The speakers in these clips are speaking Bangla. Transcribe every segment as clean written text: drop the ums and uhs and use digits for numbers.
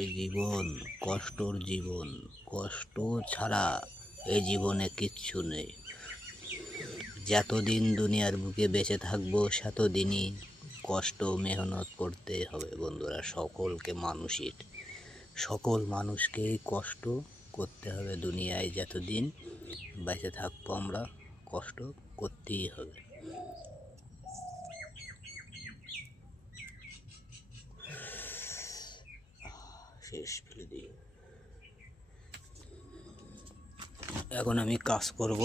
এই জীবন কষ্টর জীবন, কষ্ট ছাড়া এই জীবনে কিচ্ছু নেই। যতদিন দুনিয়ার বুকে বেঁচে থাকবো সেতদিনই কষ্ট মেহনত করতে হবে বন্ধুরা। সকল মানুষকেই কষ্ট করতে হবে দুনিয়ায়। যতদিন বেঁচে থাকবো আমরা কষ্ট করতেই হবে। শেষ ফেলে দিই। এখন আমি কাজ করব।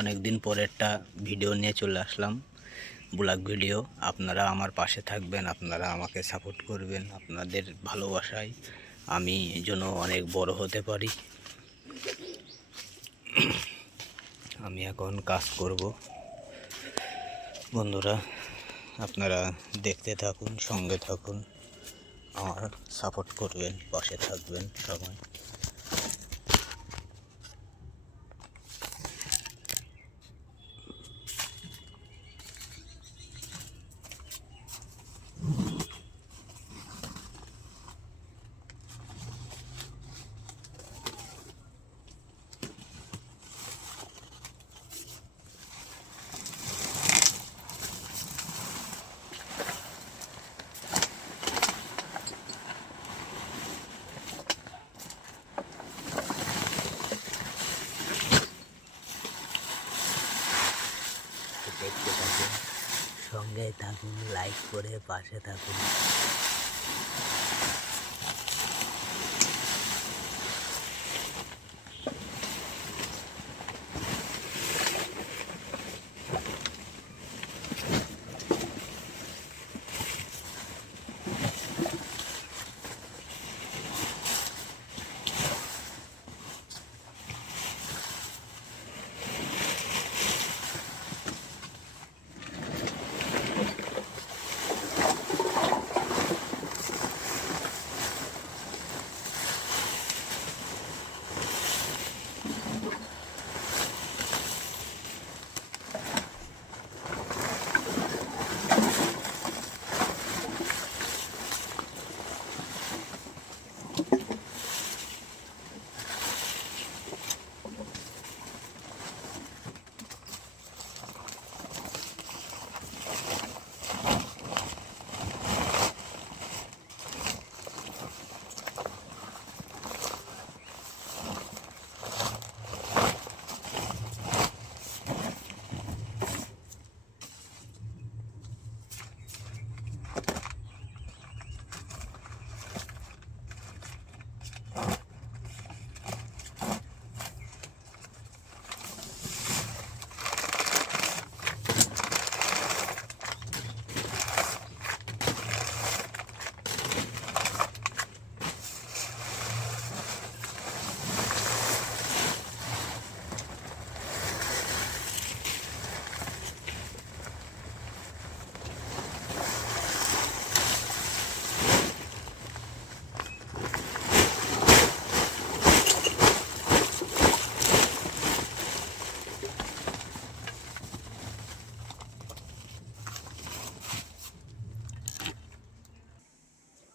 অনেক দিন পরে একটা ভিডিও নিয়ে চলে আসলাম, ব্লগ ভিডিও। আপনারা আমার পাশে থাকবেন, আপনারা আমাকে সাপোর্ট করবেন। আপনাদের ভালোবাসায় আমি যেন অনেক বড় হতে পারি। আমি এখন কাজ করব বন্ধুরা। আপনারা দেখতে থাকুন, সঙ্গে থাকুন, আমার সাপোর্ট করবেন, পাশে থাকবেন সবাই। দেখতে থাকুন, সঙ্গে থাকুন, লাইক করে পাশে থাকুন।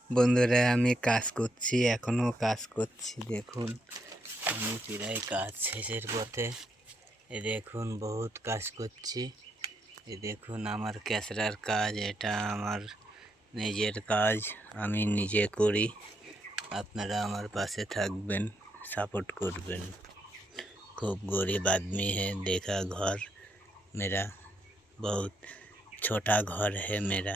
বন্ধুরা, আমি কাজ করছি, এখনও কাজ করছি। দেখুন, আমি প্রায় কাজ শেষের পথে। দেখুন, বহুত কাজ করছি। দেখুন, আমার ক্যাসরার কাজ, এটা আমার নিজের কাজ, আমি নিজে করি। আপনারা আমার পাশে থাকবেন, সাपोर्ट করবেন। खूब गरीब आदमी है, देखा घर मेरा, बहुत छोटा घर है मेरा।